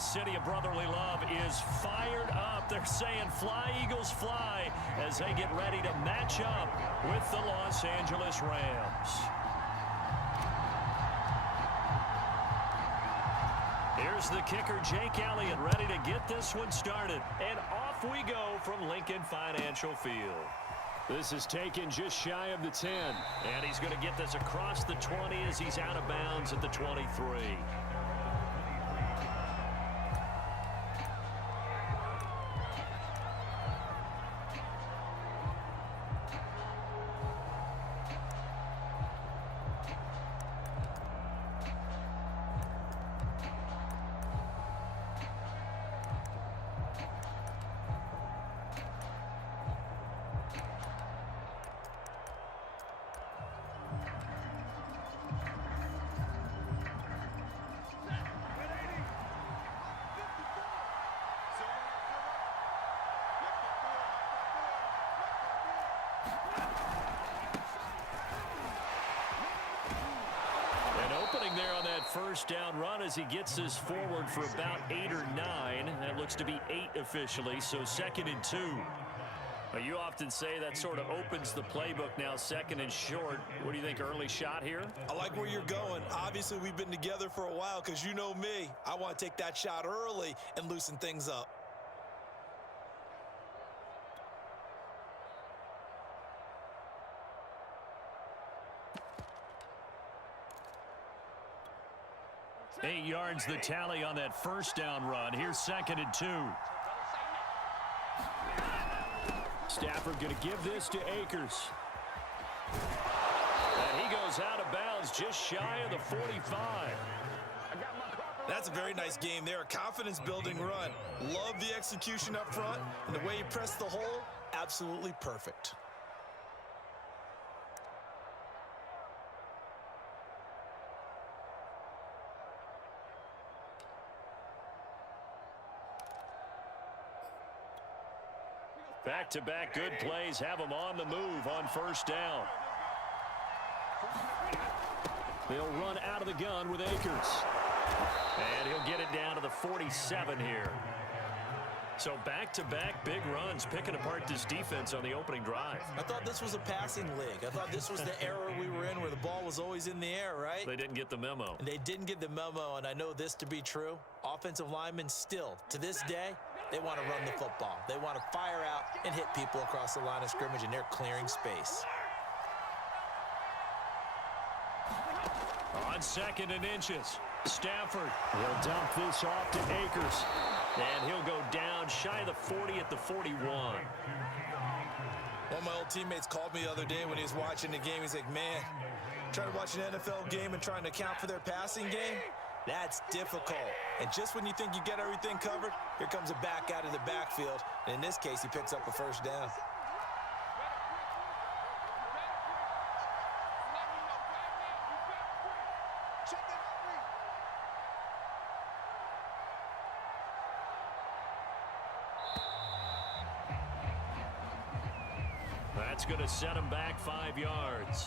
The city of brotherly love is fired up. They're saying fly, Eagles, fly, as they get ready to match up with the Los Angeles Rams. Here's the kicker, Jake Elliott, ready to get this one started. And off we go from Lincoln Financial Field. This is taken just shy of the 10. And he's going to get this across the 20 as he's out of bounds at the 23. There on that first down run as he gets this forward for about 8 or 9. That looks to be 8 officially, so 2nd and 2. Well, you often say that sort of opens the playbook now, 2nd and short. What do you think, early shot here? I like where you're going. Obviously, we've been together for a while because you know me. I want to take that shot early and loosen things up. Eight yards the tally on that first down run. Here's 2nd and 2. Stafford going to give this to Akers. And he goes out of bounds just shy of the 45. That's a very nice game there. A confidence-building run. Love the execution up front. And the way he pressed the hole, absolutely perfect. Back-to-back good plays have him on the move on first down. They'll run out of the gun with Akers. And he'll get it down to the 47 here. So back-to-back big runs, picking apart this defense on the opening drive. I thought this was a passing league. I thought this was the era we were in where the ball was always in the air, right? They didn't get the memo. And they didn't get the memo, and I know this to be true. Offensive linemen still, to this day, they want to run the football. They want to fire out and hit people across the line of scrimmage, and they're clearing space. On 2nd and inches, Stafford will dump this off to Akers. And he'll go down shy of the 40 at the 41. One of my old teammates called me the other day when he was watching the game. He's like, man, trying to watch an NFL game and trying to account for their passing game, that's difficult. And just when you think you get everything covered, here comes a back out of the backfield. And in this case, he picks up a first down. That's going to set him back 5 yards.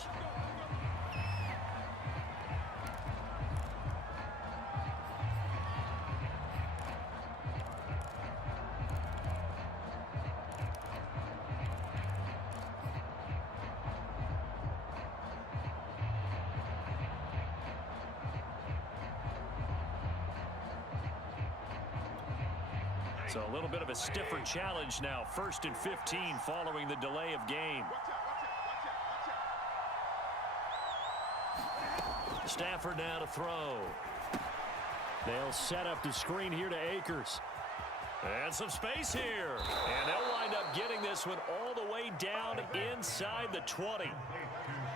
So a little bit of a stiffer challenge now. 1st and 15 following the delay of game. Stafford now to throw. They'll set up the screen here to Akers. And some space here. And they'll wind up getting this one all the way down inside the 20.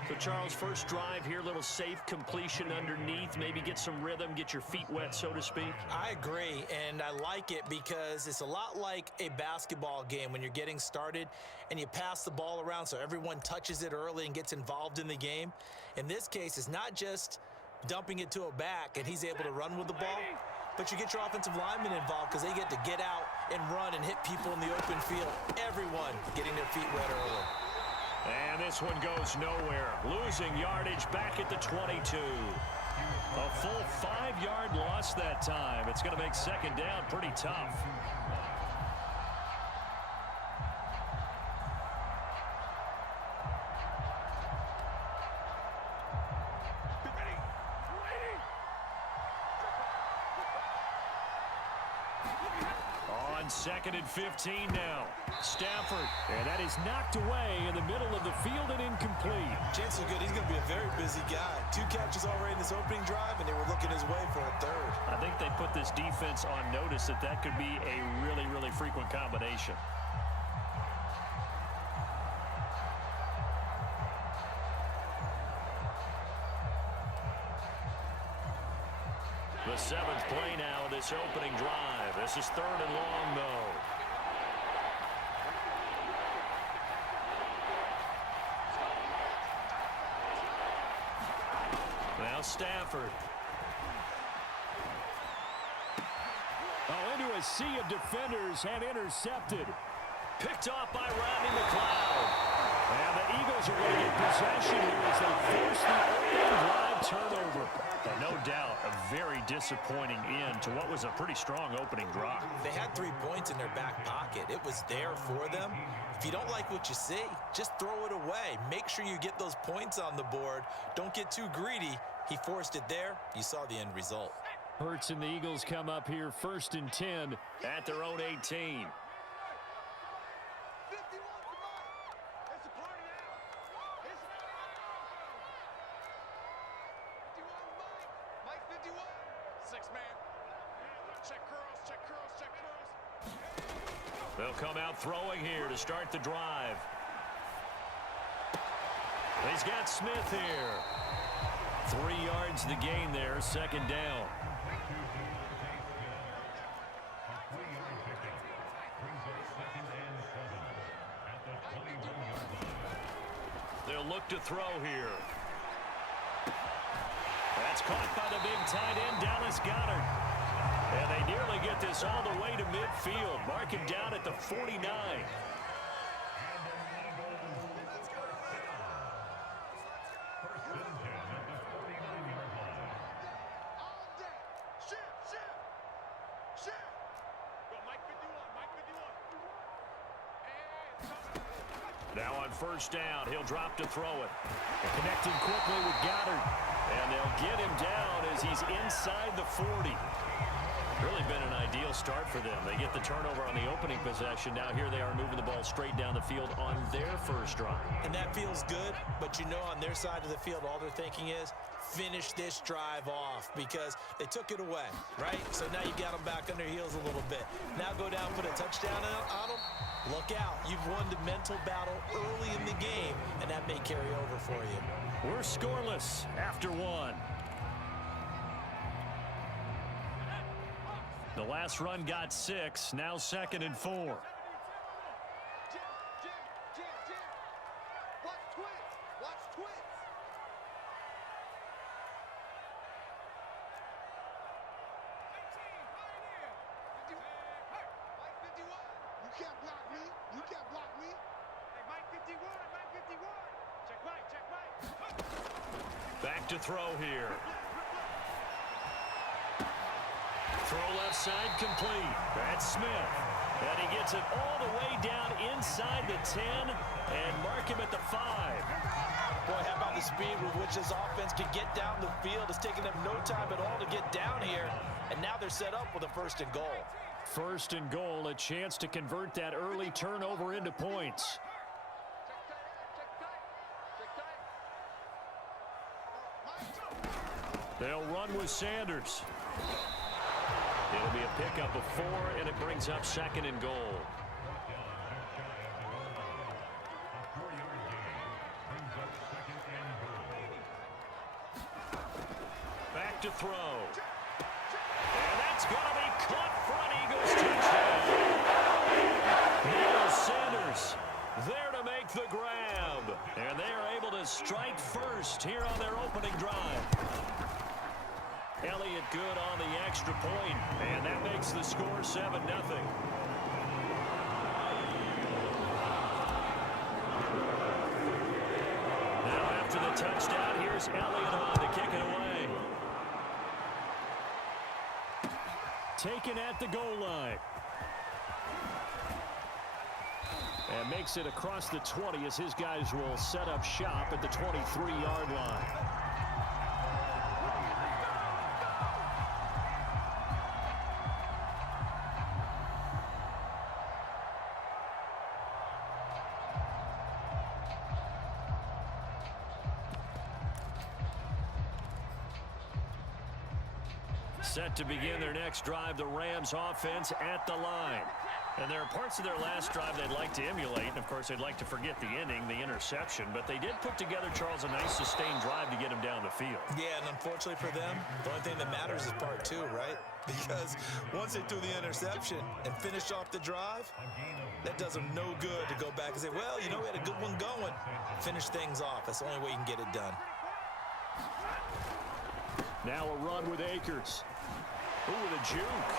So, Charles, first drive here, little safe completion underneath. Maybe get some rhythm, get your feet wet, so to speak. I agree, and I like it because it's a lot like a basketball game when you're getting started and you pass the ball around so everyone touches it early and gets involved in the game. In this case, it's not just dumping it to a back and he's able to run with the ball, but you get your offensive linemen involved because they get to get out and run and hit people in the open field. Everyone getting their feet wet early. And this one goes nowhere. Losing yardage back at the 22. A full 5-yard loss that time. It's going to make second down pretty tough. On 2nd and 15 now. Stafford. And that is knocked away in the middle of the field and incomplete. Chances are good he's going to be a very busy guy. 2 catches already in this opening drive, and they were looking his way for a third. I think they put this defense on notice that that could be a really, really frequent combination. The 7th play now of this opening drive. This is 3rd and long, though. Now Stafford. Into a sea of defenders and intercepted. Picked off by Rodney McLeod. And the Eagles are going to get possession here as they force the opening drive turnover. And no doubt, a very disappointing end to what was a pretty strong opening drive. They had 3 points in their back pocket. It was there for them. If you don't like what you see, just throw it away. Make sure you get those points on the board. Don't get too greedy. He forced it there. You saw the end result. Hurts and the Eagles come up here 1st and 10 at their own 18. They'll come out throwing here to start the drive. He's got Smith here. 3 yards the gain there, 2nd down. They'll look to throw here. That's caught by the big tight end, Dallas Goedert. And they nearly get this all the way to midfield. Mark him down at the 49. Now on 1st down, he'll drop to throw it. Connecting quickly with Goddard. And they'll get him down as he's inside the 40. Really been an ideal start for them. They get the turnover on the opening possession. Now here they are moving the ball straight down the field on their 1st drive. And that feels good, but you know on their side of the field, all they're thinking is, finish this drive off because they took it away, right? So now you got them back on their heels a little bit. Now go down, put a touchdown on them. Look out. You've won the mental battle early in the game, and that may carry over for you. We're scoreless after 1. The last run got 6. Now 2nd and 4. Back to throw here. Throw left side complete. That's Smith. And he gets it all the way down inside the 10 and mark him at the 5. Boy, how about the speed with which this offense can get down the field? It's taken them no time at all to get down here. And now they're set up with a 1st and goal. 1st and goal, a chance to convert that early turnover into points. They'll run with Sanders. It'll be a pickup of 4, and it brings up 2nd and goal. Back to throw. And that's going to be caught for an Eagles touchdown. Miles Sanders there to make the grab. And they are able to strike first here on their opening drive. Elliott good on the extra point, and that makes the score 7-0. Now after the touchdown, here's Elliott on to kick it away. taken at the goal line. And makes it across the 20 as his guys will set up shop at the 23-yard line. Set to begin their next drive, the Rams offense at the line. And there are parts of their last drive they'd like to emulate. And, of course, they'd like to forget the ending, the interception. But they did put together, Charles, a nice sustained drive to get him down the field. Yeah, and unfortunately for them, the only thing that matters is part two, right? Because once they threw the interception and finished off the drive, that does them no good to go back and say, well, you know, we had a good one going. Finish things off. That's the only way you can get it done. Now a run with Akers. Ooh, with a juke.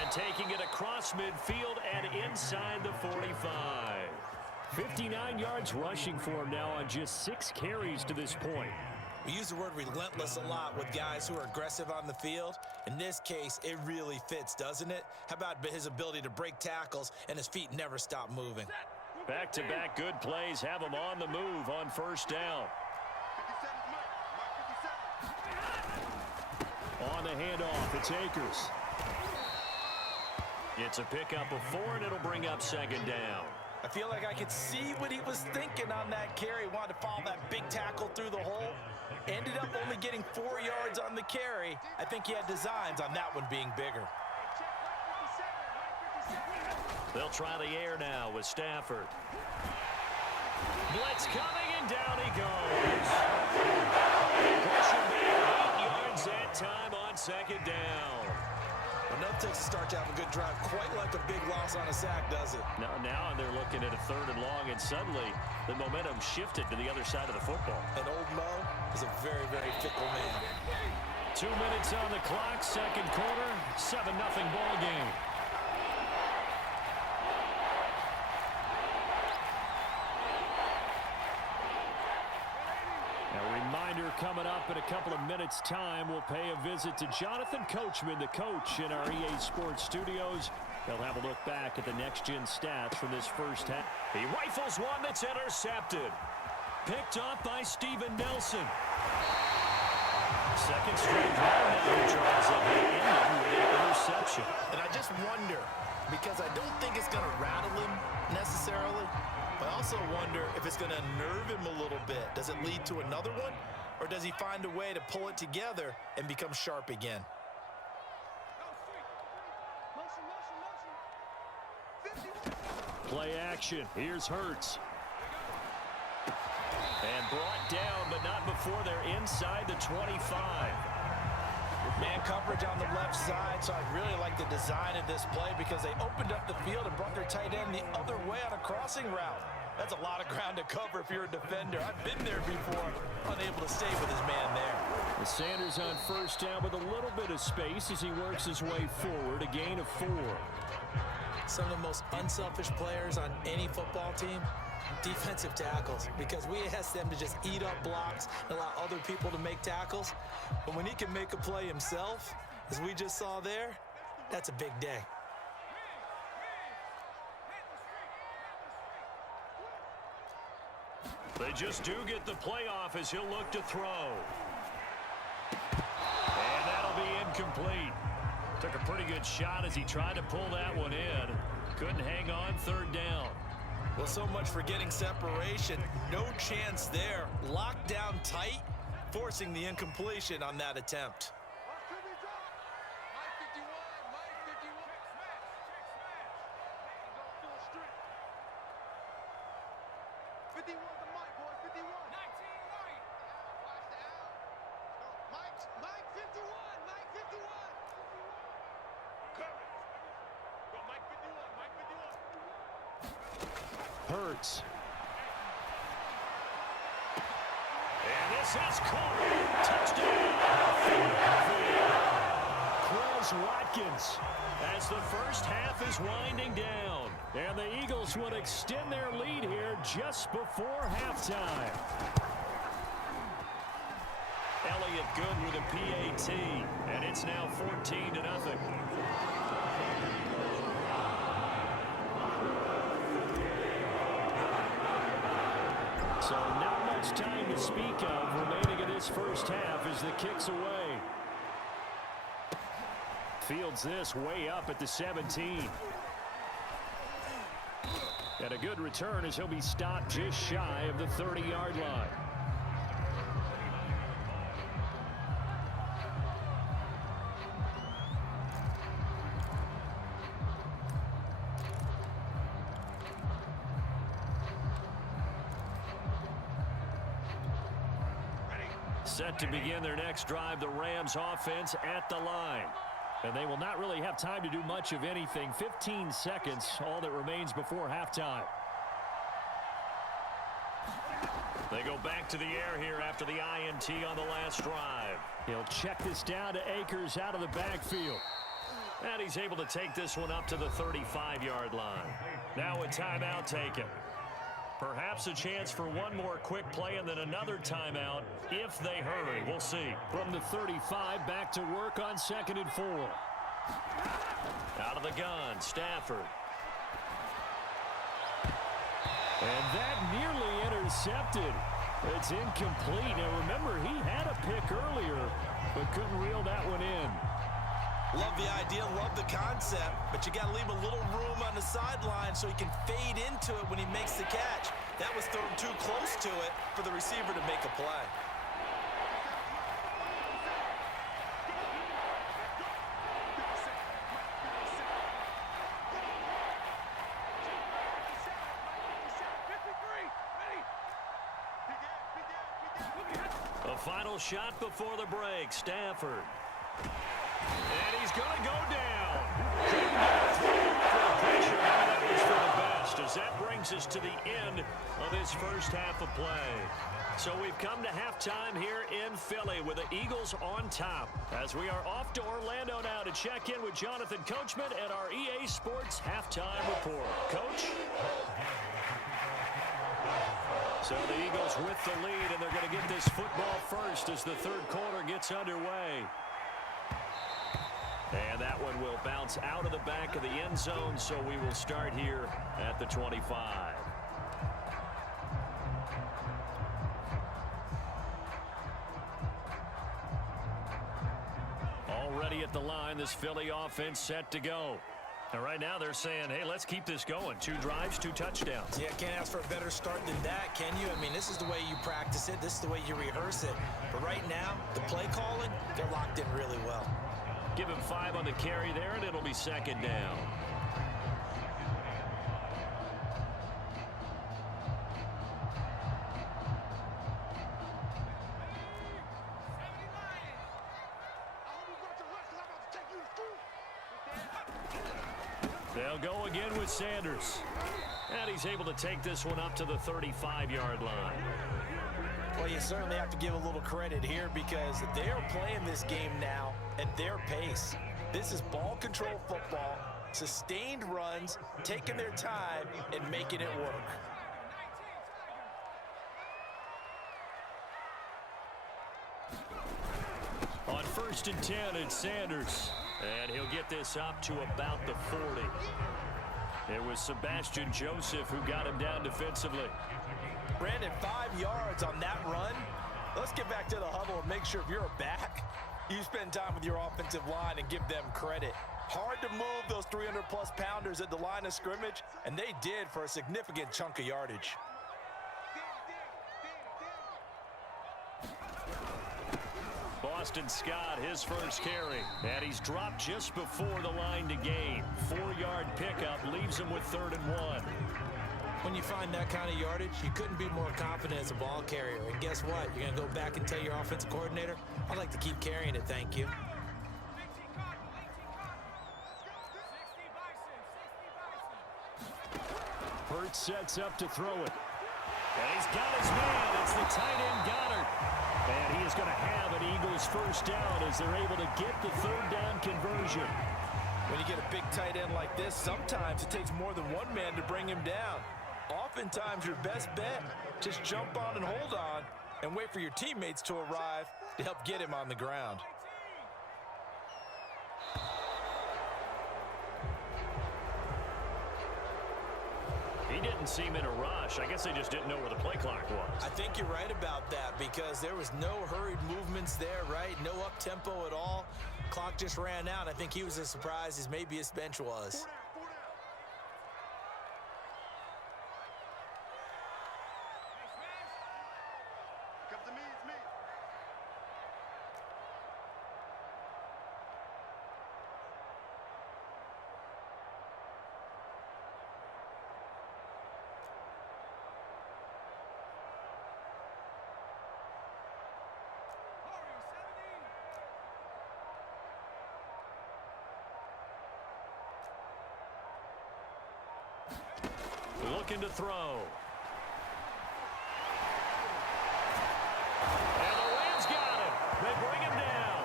And taking it across midfield and inside the 45. 59 yards rushing for him now on just 6 carries to this point. We use the word relentless a lot with guys who are aggressive on the field. In this case, it really fits, doesn't it? How about his ability to break tackles and his feet never stop moving? Back-to-back good plays have him on the move on first down. On the handoff, it's Akers. It's a pickup of 4, and it'll bring up second down. I feel like I could see what he was thinking on that carry. Wanted to follow that big tackle through the hole. Ended up only getting 4 yards on the carry. I think he had designs on that one being bigger. They'll try the air now with Stafford. Blitz coming, and down he goes. Pushing back 8 yards that time on second down. Enough to start to have a good drive, quite like a big loss on a sack, does it? Now they're looking at a 3rd and long, and suddenly the momentum shifted to the other side of the football. And old Mo is a very, very fickle man. 2 minutes on the clock, second quarter, 7-0 ball game. Coming up in a couple of minutes' time, we'll pay a visit to Jonathan Coachman, the coach in our EA Sports studios. They'll have a look back at the next-gen stats from this first half. He rifles one that's intercepted. Picked off by Steven Nelson. Second straight drive now, Charles, of the ending with an interception. And I just wonder, because I don't think it's going to rattle him necessarily, but I also wonder if it's going to nerve him a little bit. Does it lead to another one? Or does he find a way to pull it together and become sharp again? Play action. Here's Hurts. And brought down, but not before they're inside the 25. Man coverage on the left side, so I really like the design of this play because they opened up the field and brought their tight end the other way on a crossing route. That's a lot of ground to cover if you're a defender. I've been there before, unable to stay with his man there. The Sanders on first down with a little bit of space as he works his way forward, a gain of 4. Some of the most unselfish players on any football team, defensive tackles, because we ask them to just eat up blocks and allow other people to make tackles. But when he can make a play himself, as we just saw there, that's a big day. They just do get the playoff as he'll look to throw. And that'll be incomplete. Took a pretty good shot as he tried to pull that one in. Couldn't hang on, 3rd down. Well, so much for getting separation. No chance there. Locked down tight, forcing the incompletion on that attempt. Hurts. And this is caught. Touchdown. Chris Watkins as the first half is winding down. And the Eagles would extend their lead here just before halftime. Elliott good with a PAT. And it's now 14-0. So not much time to speak of remaining in this first half as the kick's away. Fields this way up at the 17. And a good return as he'll be stopped just shy of the 30-yard line. Set to begin their next drive, the Rams offense at the line. And they will not really have time to do much of anything. 15 seconds, all that remains before halftime. They go back to the air here after the INT on the last drive. He'll check this down to Akers out of the backfield. And he's able to take this one up to the 35-yard line. Now a timeout taken. Perhaps a chance for one more quick play and then another timeout if they hurry. We'll see. From the 35, back to work on 2nd and 4. Out of the gun, Stafford. And that nearly intercepted. It's incomplete. Now remember, he had a pick earlier, but couldn't reel that one in. Love the idea, love the concept, but you got to leave a little room on the sideline so he can fade into it when he makes the catch. That was thrown too close to it for the receiver to make a play. A final shot before the break, Stafford. And he's going to go down. Couldn't get through for the pressure. Maybe that was for the best, as that brings us to the end of this first half of play. So we've come to halftime here in Philly with the Eagles on top, as we are off to Orlando now to check in with Jonathan Coachman and our EA Sports halftime report. Coach? So the Eagles with the lead, and they're going to get this football first as the third quarter gets underway. And that one will bounce out of the back of the end zone, so we will start here at the 25. Already at the line, this Philly offense set to go. And right now they're saying, hey, let's keep this going. 2 drives, 2 touchdowns. Yeah, can't ask for a better start than that, can you? I mean, this is the way you practice it. This is the way you rehearse it. But right now, the play calling, they're locked in really well. Give him 5 on the carry there, and it'll be 2nd down. They'll go again with Sanders. And he's able to take this one up to the 35-yard line. Well, you certainly have to give a little credit here because they're playing this game now at their pace. This is ball control football, sustained runs, taking their time and making it work. On 1st and 10, it's Sanders. And he'll get this up to about the 40. It was Sebastian Joseph who got him down defensively. Brandon, 5 yards on that run. Let's get back to the huddle and make sure if you're a back, you spend time with your offensive line and give them credit. Hard to move those 300-plus pounders at the line of scrimmage, and they did for a significant chunk of yardage. Boston Scott, his first carry. And he's dropped just before the line to gain. 4-yard pickup leaves him with 3rd and 1. When you find that kind of yardage, you couldn't be more confident as a ball carrier. And guess what? You're going to go back and tell your offensive coordinator, I'd like to keep carrying it, thank you. Hurts sets up to throw it. And he's got his man. It's the tight end Goddard. And he is going to have an Eagles first down as they're able to get the 3rd down conversion. When you get a big tight end like this, sometimes it takes more than one man to bring him down. Oftentimes, your best bet, just jump on and hold on and wait for your teammates to arrive to help get him on the ground. He didn't didn't seem in a rush. I guess they just didn't know where the play clock was. I think you're right about that because there was no hurried movements there, right? No up-tempo at all. Clock just ran out. I think he was as surprised as maybe his bench was. Looking to throw. And the Rams got him. They bring him down.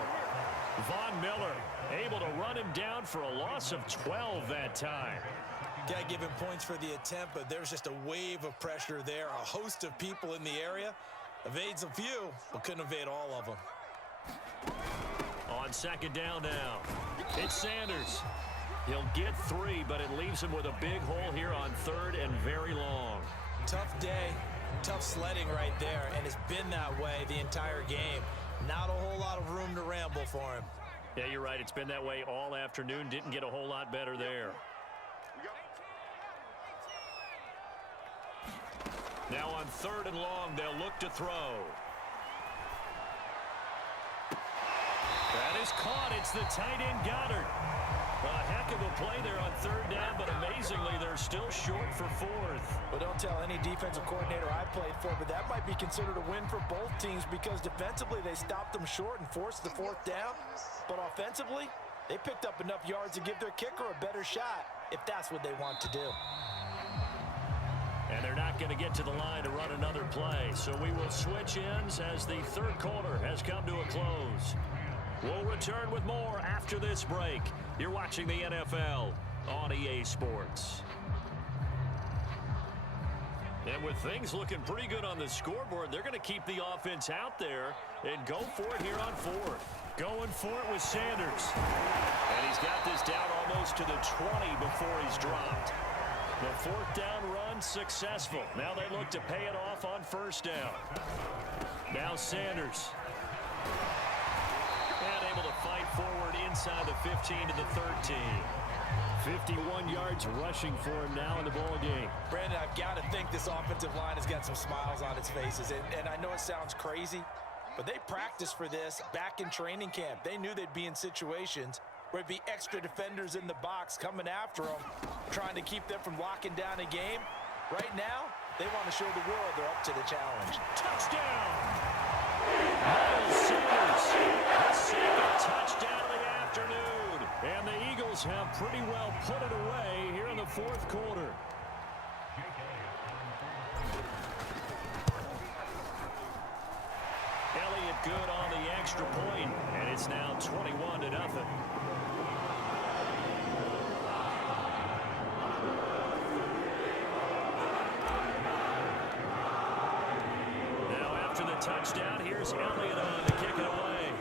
Von Miller able to run him down for a loss of 12 that time. Got to give him points for the attempt, but there's just a wave of pressure there. A host of people in the area. Evades a few, but couldn't evade all of them. On second down now. It's Sanders. He'll get 3, but it leaves him with a big hole here on third and very long. Tough day, tough sledding right there, and it's been that way the entire game. Not a whole lot of room to ramble for him. Yeah, you're right. It's been that way all afternoon. Didn't get a whole lot better there. Now on third and long, they'll look to throw. That is caught. It's the tight end Goddard. A heck of a play there on third down, but amazingly, they're still short for fourth. Well, don't tell any defensive coordinator I played for, but that might be considered a win for both teams because defensively they stopped them short and forced the fourth down. But offensively, they picked up enough yards to give their kicker a better shot if that's what they want to do. And they're not going to get to the line to run another play, so we will switch ends as the third quarter has come to a close. We'll return with more after this break. You're watching the NFL on EA Sports. And with things looking pretty good on the scoreboard, they're going to keep the offense out there and go for it here on fourth. Going for it with Sanders. And he's got this down almost to the 20 before he's dropped. The fourth down run successful. Now they look to pay it off on first down. Now Sanders. And able to fight forward inside the 15 to the 13. 51 yards rushing for him now in the ball game. Brandon, I've got to think this offensive line has got some smiles on its faces. And I know it sounds crazy, but they practiced for this back in training camp. They knew they'd be in situations where it'd be extra defenders in the box coming after them, trying to keep them from locking down a game. Right now, they want to show the world they're up to the challenge. Touchdown! Miles Sanders, the second touchdown of the afternoon. And the Eagles have pretty well put it away here in the fourth quarter. Elliott good on the extra point, and it's now 21-0. Now after the touchdown, here's Elliott on to kick it away.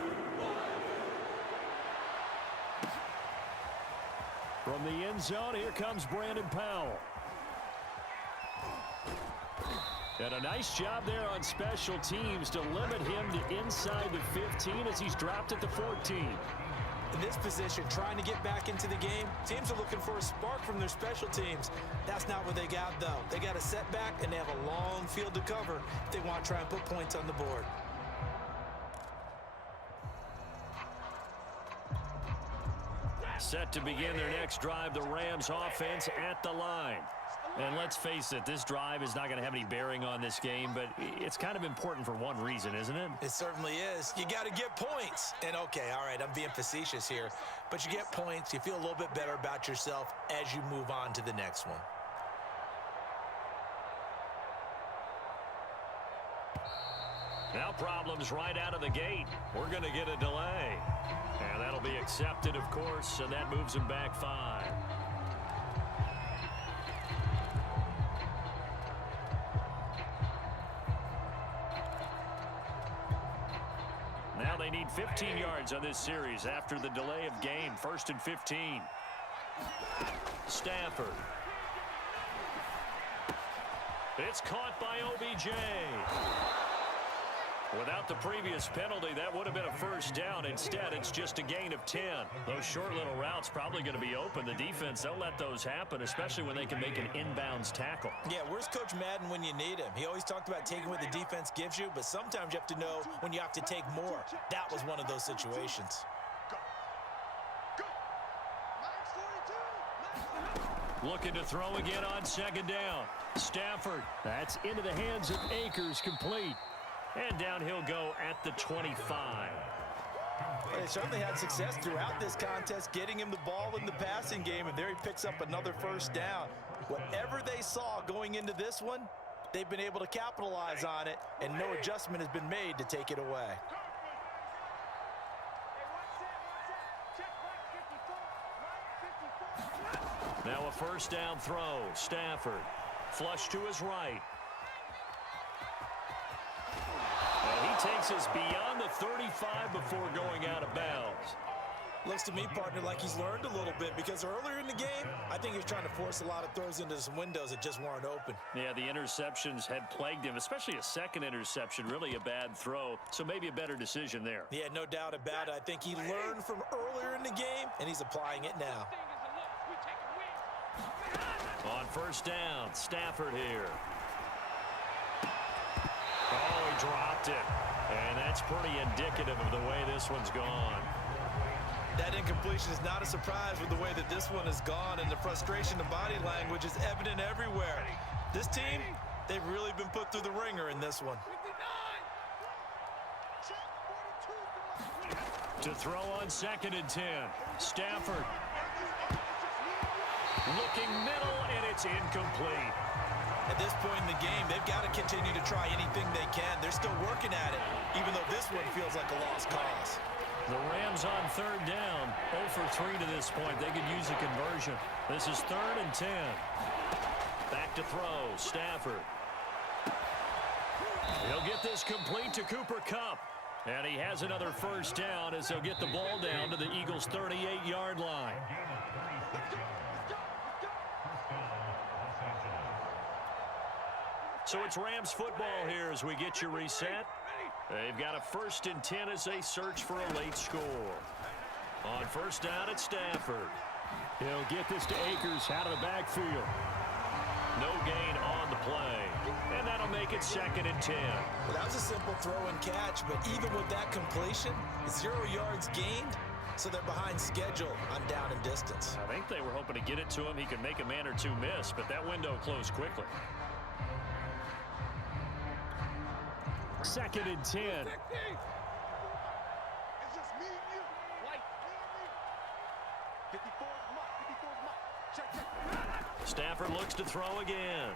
From the end zone, here comes Brandon Powell. And a nice job there on special teams to limit him to inside the 15 as he's dropped at the 14. In this position, trying to get back into the game, teams are looking for a spark from their special teams. That's not what they got, though. They got a setback, and they have a long field to cover if they want to try and put points on the board. Set to begin their next drive, the Rams offense at the line. And let's face it, this drive is not going to have any bearing on this game, but it's kind of important for one reason, isn't it? It certainly is. You got to get points. And okay, all right, I'm being facetious here, but you get points, you feel a little bit better about yourself as you move on to the next one. Now problems right out of the gate. We're going to get a delay. And that'll be accepted, of course, and that moves him back 5. Now they need 15 yards on this series after the delay of game. 1st and 15. Stafford. It's caught by OBJ. Without the previous penalty, that would have been a first down. Instead, it's just a gain of 10. Those short little routes probably going to be open. The defense, they'll let those happen, especially when they can make an inbounds tackle. Yeah, where's Coach Madden when you need him? He always talked about taking what the defense gives you, but sometimes you have to know when you have to take more. That was one of those situations. Looking to throw again on second down. Stafford, that's into the hands of Akers, complete. And down he'll go at the 25. They certainly had success throughout this contest, getting him the ball in the passing game, and there he picks up another first down. Whatever they saw going into this one, they've been able to capitalize on it, and no adjustment has been made to take it away. Now a first down throw. Stafford, flush to his right. And he takes us beyond the 35 before going out of bounds. Looks to me, partner, like he's learned a little bit, because earlier in the game, I think he was trying to force a lot of throws into some windows that just weren't open. Yeah, the interceptions had plagued him, especially a second interception, really a bad throw, so maybe a better decision there. Yeah, no doubt about it. I think he learned from earlier in the game, and he's applying it now. On first down, Stafford here. Oh, he dropped it. And that's pretty indicative of the way this one's gone. That incompletion is not a surprise with the way that this one has gone, and the frustration of body language is evident everywhere. This team, they've really been put through the ringer in this one. To throw on second and 10. Stafford. Looking middle, and it's incomplete. At this point in the game, they've got to continue to try anything they can. They're still working at it, even though this one feels like a lost cause. The Rams on third down, 0 for 3 to this point. They could use a conversion. This is third and 10. Back to throw, Stafford. He'll get this complete to Cooper Kupp. And he has another first down as they'll get the ball down to the Eagles' 38-yard line. So it's Rams football here as we get you reset. They've got a first and 10 as they search for a late score. On first down, it's Stafford. He'll get this to Akers out of the backfield. No gain on the play. And that'll make it second and 10. Well, that was a simple throw and catch, but even with that completion, 0 yards gained, so they're behind schedule on down and distance. I think they were hoping to get it to him. He could make a man or two miss, but that window closed quickly. Second and 10. Stafford looks to throw again.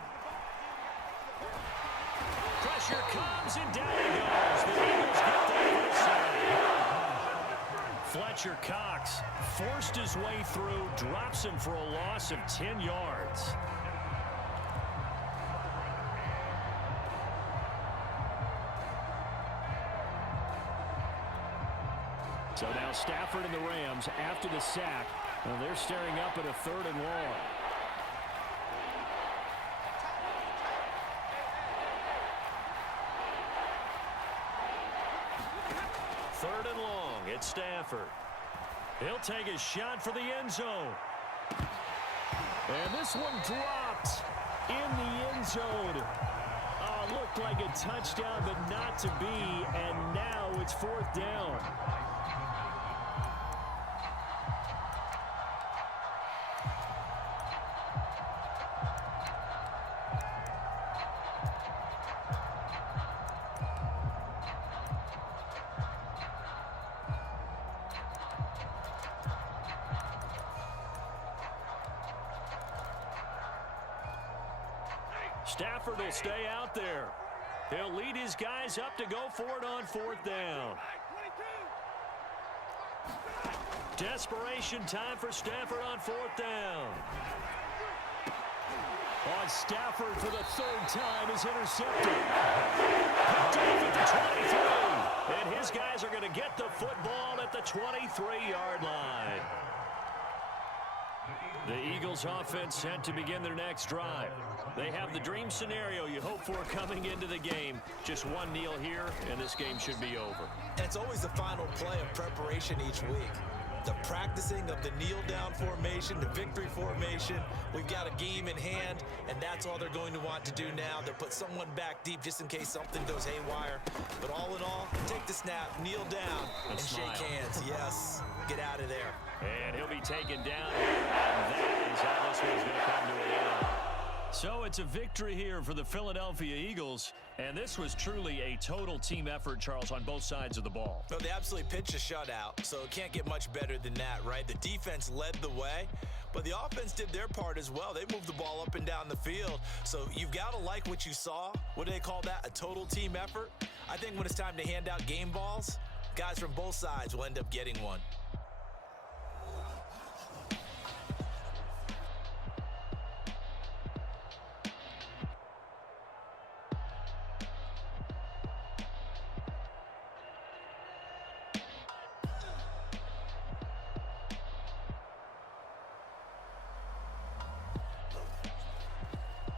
Pressure comes, and down he goes. The Eagles get that first down. Fletcher Cox forced his way through, drops him for a loss of 10 yards. So now Stafford and the Rams, after the sack, they're staring up at a third and long. Third and long, it's Stafford. He'll take a shot for the end zone. And this one dropped in the end zone. Looked like a touchdown, but not to be, and now it's fourth down. Stafford will stay out there. He'll lead his guys up to go for it on fourth down. Desperation time for Stafford on fourth down. On Stafford for the third time is intercepted. Picked off at the 23. And his guys are going to get the football at the 23-yard line. The Eagles offense set to begin their next drive. They have the dream scenario you hope for coming into the game. Just one kneel here, and this game should be over. And it's always the final play of preparation each week. The practicing of the kneel-down formation, the victory formation. We've got a game in hand, and that's all they're going to want to do now. They'll put someone back deep just in case something goes haywire. But all in all, take the snap, kneel down, and shake hands. Yes, get out of there. And he'll be taken down here, and that is how this one's going to come to an end. So it's a victory here for the Philadelphia Eagles, and this was truly a total team effort, Charles, on both sides of the ball. Well, they absolutely pitched a shutout, so it can't get much better than that, right? The defense led the way, but the offense did their part as well. They moved the ball up and down the field, so you've got to like what you saw. What do they call that? A total team effort? I think when it's time to hand out game balls, guys from both sides will end up getting one.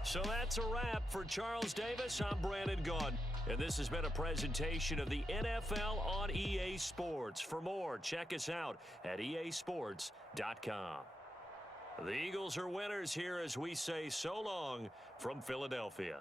So that's a wrap for Charles Davis. I'm Brandon Gaudin, and this has been a presentation of the NFL on EA Sports. For more, check us out at easports.com. The Eagles are winners here as we say so long from Philadelphia.